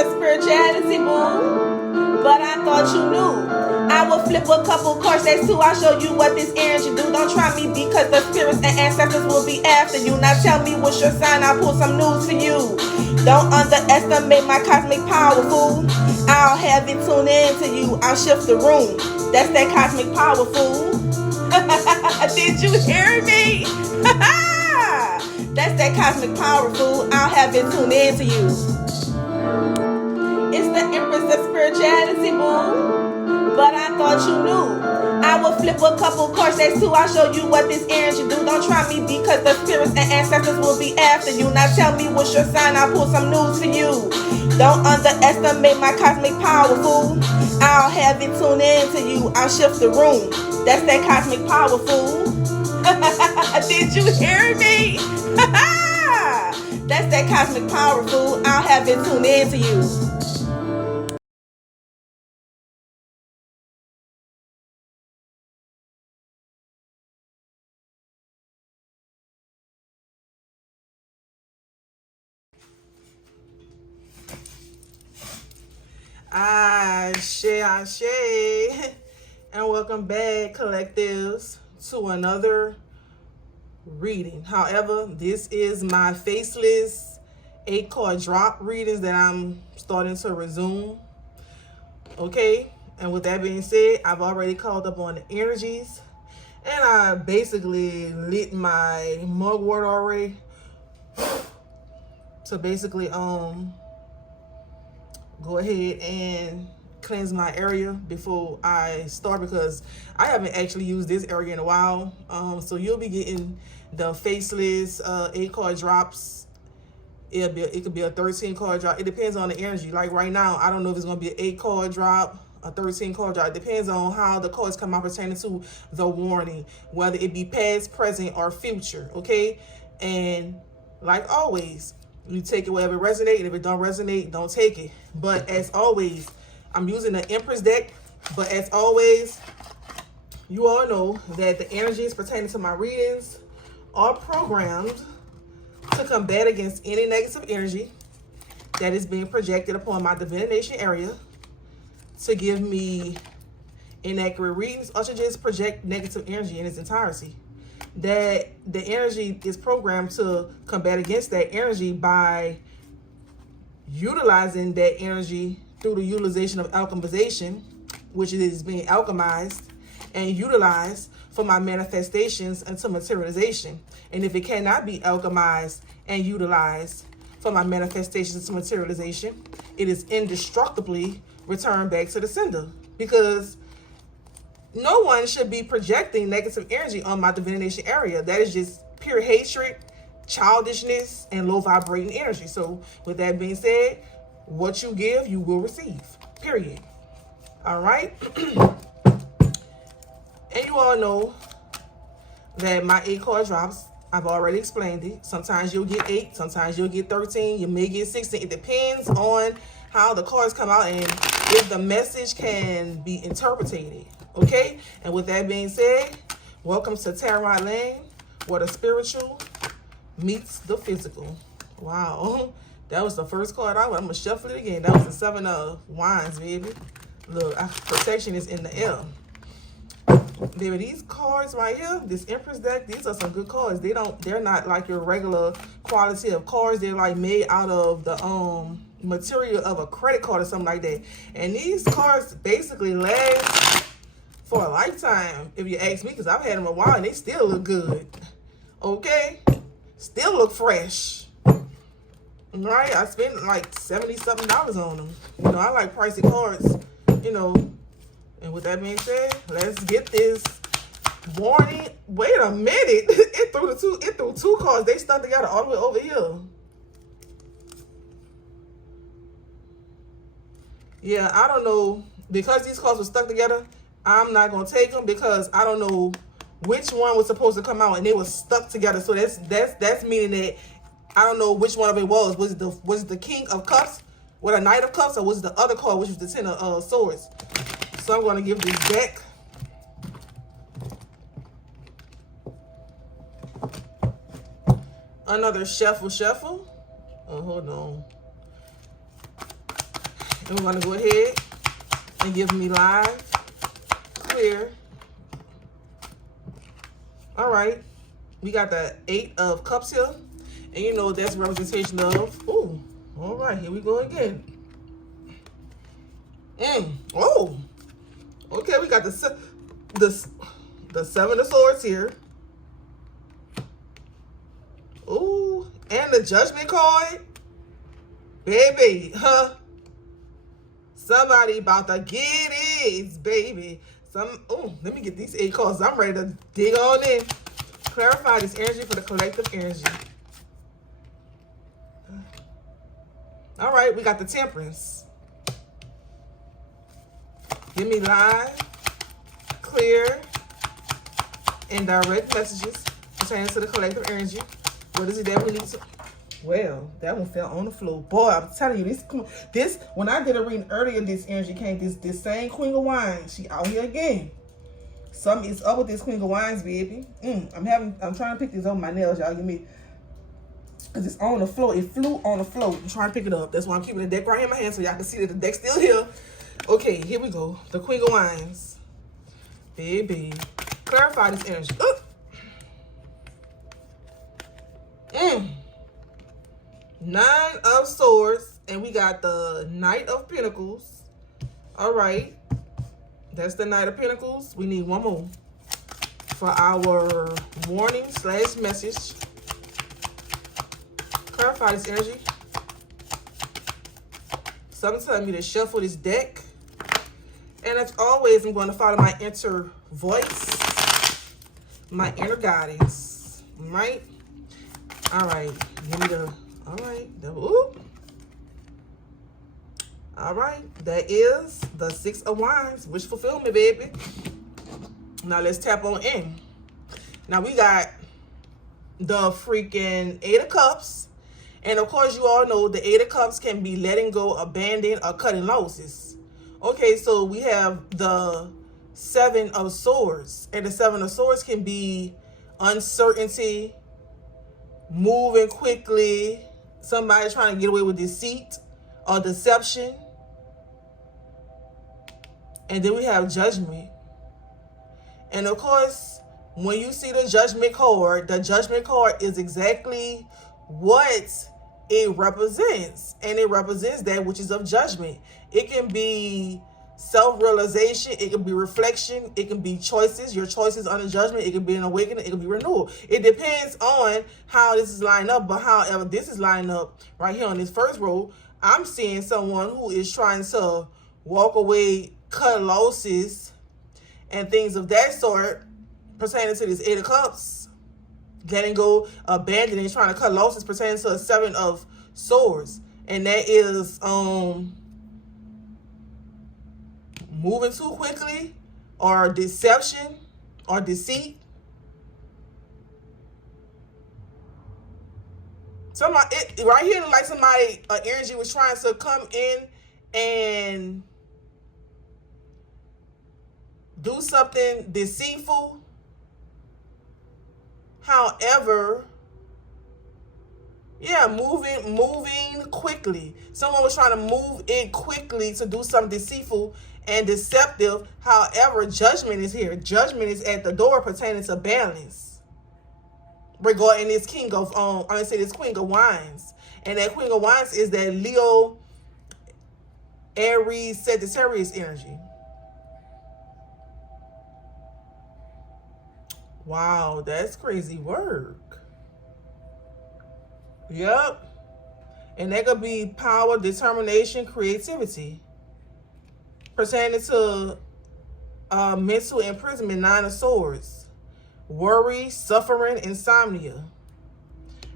of spirituality, boo. But I thought you knew. I will flip a couple cards, that's two. I'll show you what this energy do. Don't try me because the spirits and ancestors will be after you. Now tell me what's your sign, I'll pull some news for you. Don't underestimate my cosmic power, fool. I'll have it tune in to you. I'll shift the room. That's that cosmic power, fool. Did you hear me? That's that cosmic power, fool. I'll have it tune in to you. It's the Empress of spirituality, boo. But I thought you knew. I will flip a couple cards, that's two. I'll show you what this energy do. Don't try me because the spirits and ancestors will be after you. Now tell me what's your sign, I'll pull some news for you. Don't underestimate my cosmic power, fool. I'll have it tune in to you. I'll shift the room. That's that cosmic power, fool. Did you hear me? That's that cosmic power, fool. I'll have it tune in to you. Ashe, and welcome back, collectives, to another reading. However, this is my faceless 8-card drop readings that I'm starting to resume. Okay, and with that being said, I've already called up on the energies, and I basically lit my mugwort already to basically go ahead and cleanse my area before I start, because I haven't actually used this area in a while. So you'll be getting the faceless 8-card drops. It could be a 13-card drop. It depends on the energy. Like right now, I don't know if it's going to be an 8-card drop, a 13-card drop. It depends on how the cards come out pertaining to the warning, whether it be past, present, or future. Okay, and like always, you take it wherever it resonates, and if it don't resonate, don't take it. But as always, I'm using the Empress deck. But as always, you all know that the energies pertaining to my readings are programmed to combat against any negative energy that is being projected upon my divination area, to give me inaccurate readings, or to just project negative energy in its entirety. That the energy is programmed to combat against that energy by utilizing that energy through the utilization of alchemization, which is being alchemized and utilized for my manifestations into materialization. And if it cannot be alchemized and utilized for my manifestations into materialization, it is indestructibly returned back to the sender, because no one should be projecting negative energy on my divination area. That is just pure hatred, childishness, and low vibrating energy. So with that being said, what you give, you will receive. Period. All right. And you all know that my 8-card drops, I've already explained it. Sometimes you'll get 8, sometimes you'll get 13, you may get 16. It depends on how the cards come out and if the message can be interpreted. Okay, and with that being said, welcome to Tarot Lane, where the spiritual meets the physical. Wow, that was the first card out. I'm gonna shuffle it again. That was the 7 of Wands, baby. Look, protection is in the air. Baby, these cards right here, this Empress deck, these are some good cards. They're not like your regular quality of cards. They're like made out of the material of a credit card or something like that. And these cards basically last for a lifetime, if you ask me, because I've had them a while and they still look good. Okay, still look fresh. Right, I spent like $70-something on them. You know, I like pricey cards, you know. And with that being said, let's get this warning. Wait a minute. It threw two cards. They stuck together all the way over here. Yeah, I don't know. Because these cards were stuck together, I'm not going to take them, because I don't know which one was supposed to come out and they were stuck together. So that's meaning that I don't know which one of it was. Was it the King of Cups with a Knight of Cups, or was it the other card, which was the Ten of Swords? So I'm going to give this deck another shuffle. Oh, hold on. And we're going to go ahead and give me live, clear. All right. We got the 8 of Cups here. And you know that's representation of, ooh, all right, here we go again. Oh, okay, we got the 7 of Swords here. Ooh, and the Judgment card. Baby, huh? Somebody about to get it, baby. Oh, let me get these 8 cards. I'm ready to dig on in. Clarify this energy for the collective energy. All right, we got the Temperance. Give me live, clear, and direct messages pertaining to the collective energy. What is it that we need to... Well, that one fell on the floor. Boy, I'm telling you, this when I did a reading earlier, this energy came, this same Queen of Wands. She out here again. Something is up with this Queen of Wands, baby. I'm trying to pick this up with my nails, y'all. Give me, because it's on the floor. It flew on the floor. I'm trying to pick it up. That's why I'm keeping the deck right here in my hand so y'all can see that the deck's still here. Okay, here we go. The Queen of Wands. Baby. Clarify this energy. 9 of Swords. And we got the Knight of Pentacles. All right. That's the Knight of Pentacles. We need one more for our warning / message. Clarify this energy. Something's telling me to shuffle this deck. And as always, I'm going to follow my inner voice, my inner guidance. Right? All right. Give me the... All right. Ooh. All right. That is the 6 of Wands. Wish fulfillment, baby. Now, let's tap on in. Now, we got the freaking 8 of Cups. And, of course, you all know the 8 of Cups can be letting go, abandoning, or cutting losses. Okay, so we have the 7 of Swords. And the 7 of Swords can be uncertainty, moving quickly, somebody trying to get away with deceit or deception. And then we have Judgment. And of course, when you see the Judgment card is exactly what it represents. And it represents that which is of judgment. It can be self-realization, it can be reflection, it can be choices, your choices under judgment, it can be an awakening, it can be renewal. It depends on how this is lined up, but however this is lining up right here on this first row, I'm seeing someone who is trying to walk away, cut losses, and things of that sort pertaining to this 8 of Cups. Letting go, abandoning, trying to cut losses pertaining to a 7 of Swords. And that is moving too quickly, or deception, or deceit. Right here, like somebody, energy was trying to come in and do something deceitful. However, yeah, moving quickly. Someone was trying to move in quickly to do something deceitful and deceptive. However, judgment is here. Judgment is at the door pertaining to balance. Regarding this King of, this Queen of Wands. And that Queen of Wands is that Leo, Aries, Sagittarius energy. Wow, that's crazy work. Yep. And that could be power, determination, creativity. Pertaining to mental imprisonment, 9 of Swords. Worry, suffering, insomnia.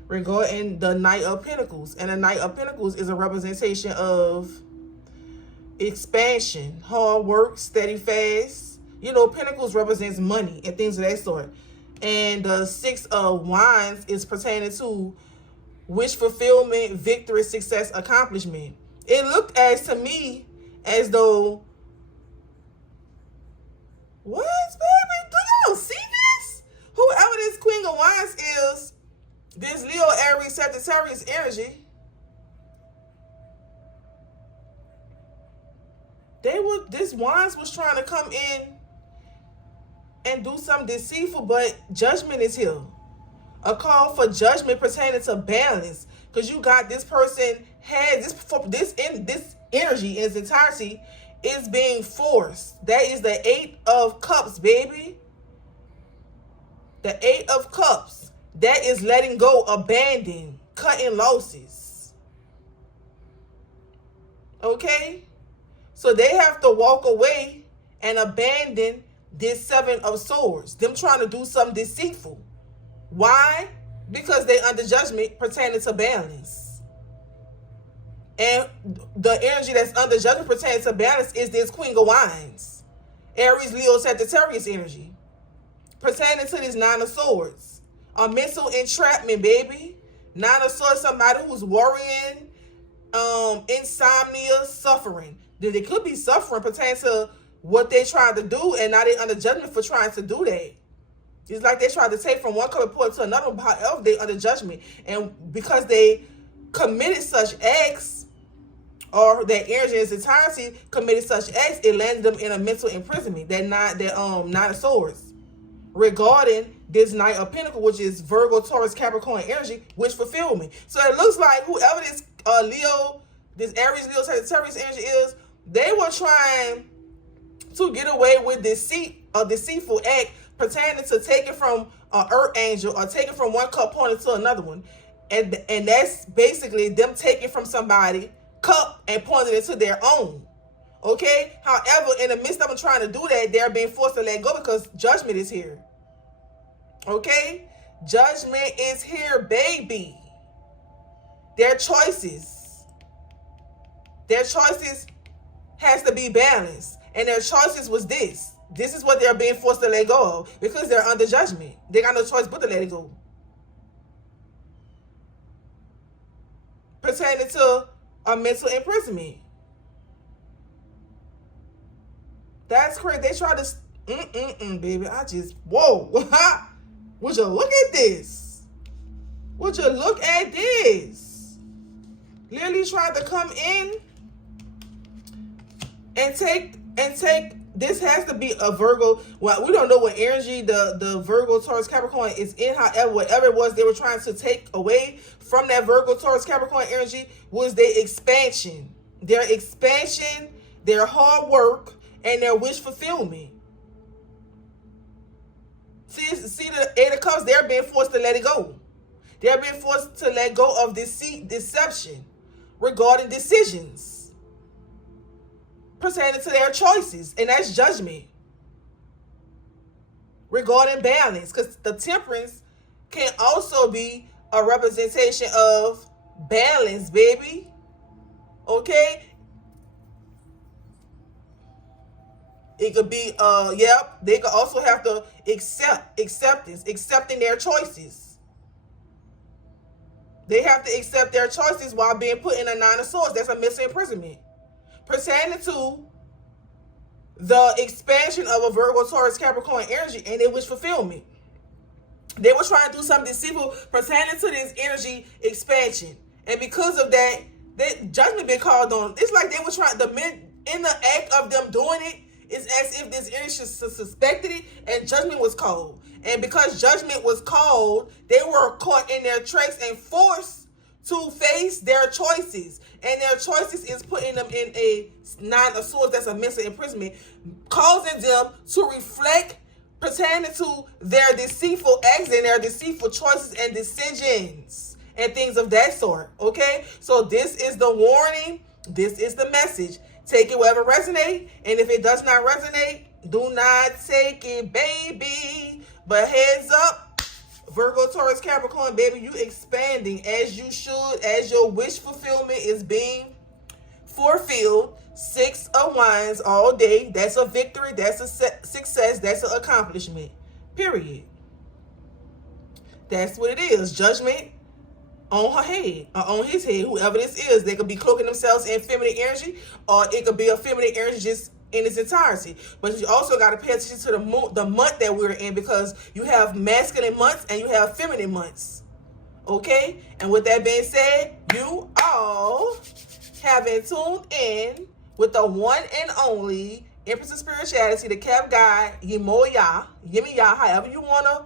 Regarding the Knight of Pentacles. And the Knight of Pentacles is a representation of expansion, hard work, steady fast. You know, Pentacles represents money and things of that sort. And the 6 of Wands is pertaining to wish fulfillment, victory, success, accomplishment. It looked to me as though, what, baby? Do y'all see this? Whoever this Queen of Wands is, this Leo, Aries, Sagittarius energy, This wands was trying to come in and do something deceitful, but judgment is here. A call for judgment pertaining to balance. Because you got this person has this energy in its entirety is being forced. That is the 8 of Cups, baby. The 8 of Cups. That is letting go, abandon, cutting losses. Okay? So they have to walk away and abandon this 7 of Swords. Them trying to do something deceitful. Why? Because they under judgment pertaining to balance. And the energy that's under judgment pertaining to balance is this Queen of Wands. Aries, Leo, Sagittarius energy. Pertaining to this 9 of Swords. A mental entrapment, baby. 9 of Swords, somebody who's worrying, insomnia, suffering. They could be suffering pertaining to what they tried to do, and now they under judgment for trying to do that. It's like they tried to take from one cup and pour it to another. However, they under judgment, and because they committed such acts, or their energy in its entirety committed such acts, it landed them in a mental imprisonment. That 9 of Swords, regarding this Knight of Pentacles, which is Virgo, Taurus, Capricorn energy, which fulfillment. So it looks like whoever this Leo, this Aries, Leo, Sagittarius energy is, they were trying to get away with deceit, a deceitful act pertaining to taking from an earth angel or taking from one cup pointing to another one. And that's basically them taking from somebody cup and pointing it to their own. Okay? However, in the midst of them trying to do that, they're being forced to let go because judgment is here. Okay? Judgment is here, baby. Their choices has to be balanced. And their choices was this. This is what they're being forced to let go of because they're under judgment. They got no choice but to let it go. Pertaining to a mental imprisonment. That's crazy. They try to, baby. I just, whoa. Would you look at this? Would you look at this? Lily tried to come in and take, this has to be a Virgo. Well, we don't know what energy the Virgo, Taurus, Capricorn is in. However, whatever it was they were trying to take away from that Virgo, Taurus, Capricorn energy was their expansion. Their expansion, their hard work, and their wish fulfillment. See the 8 of Cups, they're being forced to let it go. They're being forced to let go of deceit, deception regarding decisions pertaining to their choices, and that's judgment regarding balance, because the Temperance can also be a representation of balance, baby. Okay, it could be they could also have to accepting their choices. They have to accept their choices while being put in a 9 of Swords. That's a mental imprisonment pertaining to the expansion of a Virgo, Taurus, Capricorn energy and their wish fulfillment. They were trying to do something deceitful pertaining to this energy expansion. And because of that, judgment been called on. It's like they were trying, in the act of them doing it, it's as if this energy suspected it and judgment was called. And because judgment was called, they were caught in their tracks and forced to face their choices. And their choices is putting them in a 9 of Swords, that's a mental imprisonment, causing them to reflect pertaining to their deceitful acts and their deceitful choices and decisions and things of that sort. Okay? So this is the warning. This is the message. Take it wherever resonate. And if it does not resonate, do not take it, baby. But heads up, Virgo, Taurus, Capricorn, baby, you expanding as you should, as your wish fulfillment is being fulfilled. 6 of Wands all day. That's a victory. That's a success. That's an accomplishment. Period. That's what it is. Judgment on her head, or on his head, whoever this is. They could be cloaking themselves in feminine energy, or it could be a feminine energy just in its entirety. But you also got to pay attention to the month that we're in, because you have masculine months and you have feminine months. Okay? And with that being said, you all have been tuned in with the one and only Empress of Spirituality, the Kev Guy, Yemoya, Yemiya, however you want to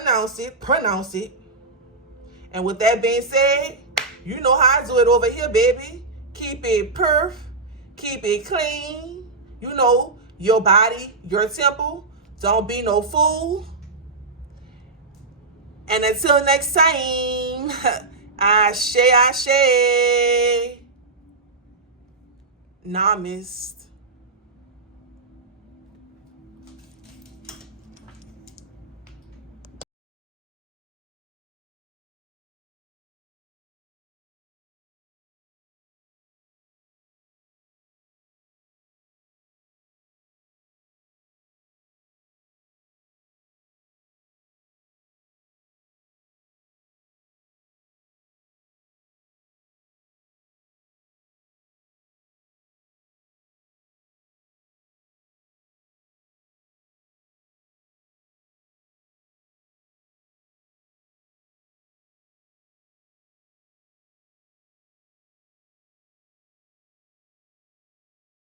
announce it, pronounce it. And with that being said, you know how I do it over here, baby. Keep it perf, keep it clean. You know, your body, your temple. Don't be no fool. And until next time, ashe, ashe. Namaste.